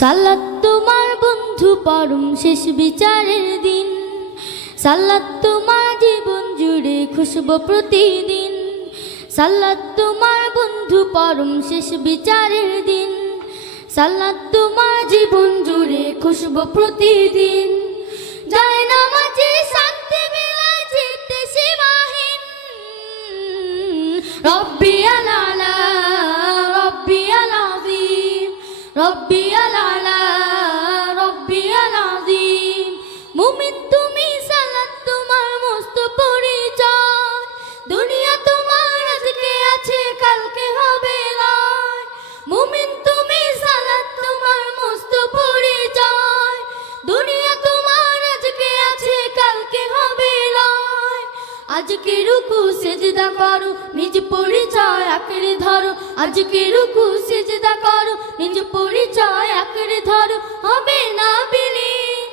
সালাত তোমার বন্ধু পরম শেষ বিচারের দিন, সালাত তোমার জীবন জুড়ে খুশবু প্রতিদিন। সালাত তোমার বন্ধু পরম শেষ বিচারের দিন, সালাত তোমার জীবন জুড়ে খুশবু প্রতিদিন। যায় নামাজে শান্তি মিলায় চিত্তে সীমাহীন, রব্বিয়াল আলা রব্বিয়াল আযীম, রব্বিয়াল আলা রব্বিয়াল আযীম। মুমিন তুমি সালাত তোমার মস্ত পরিচয়, দুনিয়া তোমার আজকে আছে কালকে হবে লয়। মুমিন তুমি সালাত তোমার মস্ত পরিচয়, দুনিয়া তোমার আজকে আছে কালকে হবে লয়। আজকে রুকু সিজদা করো নিজ পরিচয় আঁকড়ে ধরো, আজকে রুকু সিজদা করো নিজ পরিচয় আঁকড়ে ধরো, হবে না বিলীন।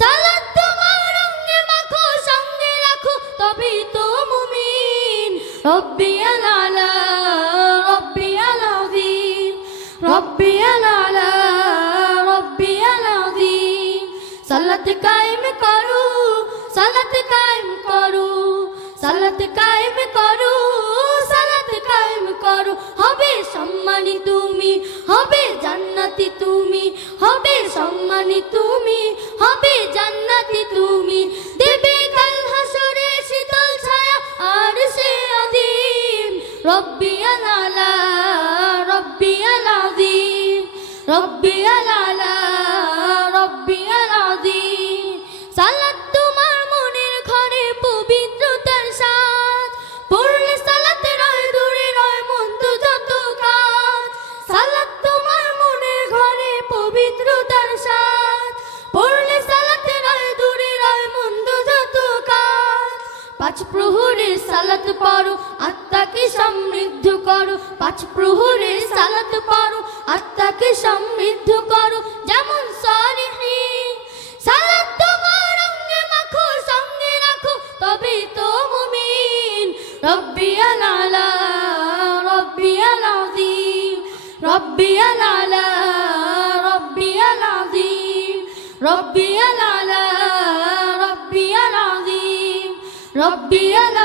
সালাত তোমার অঙ্গে মাখো সঙ্গে রাখো তবেই তো মুমিন। রব্বিয়াল আলা রব্বিয়াল আযীম, রব্বিয়াল আলা রব্বিয়াল আযীম। সালাত কায়েম করো, সালাত কায়েম করো, সালাত কায়েম করো, সালাত কায়েম করো। হবে সম্মানী তুমি, হবে জান্নাতি তুমি, হবে সম্মানী তুমি, হবে জান্নাতি তুমি। দেবে কাল হাসরে শীতল ছায়া আরশে আযীম। রব্বিয়াল আলা রব্বিয়াল আযীম, রব্বিয়াল আলা রব্বিয়াল আযীম। সালাত তোমার মনের ঘরে পবিত্রতার সাজ, পড়লে সালাতে রয় দূরে রয় মন্দ যত কাজ। সালাত তোমার মনের ঘরে পবিত্রতার সাজ, পড়লে সালাতে রয় দূরে রয় মন্দ যত কাজ। পাঁচ প্রহরে সালাত পড়ো আত্মাকে সমৃদ্ধ করো, পাঁচ প্রহরে সালাত পড়ো আত্মাকে সমৃদ্ধ করো যেমন সালিহিন। সালাত তোমার অঙ্গে মাখো সঙ্গে রাখো তবেই তো মুমিন। রব্বিয়াল আলা রব্বিয়াল আযীম, রব্বিয়াল আলা রব্বিয়াল আযীম, রব্বিয়াল আলা রব্বিয়াল আযীম, রব্বিয়াল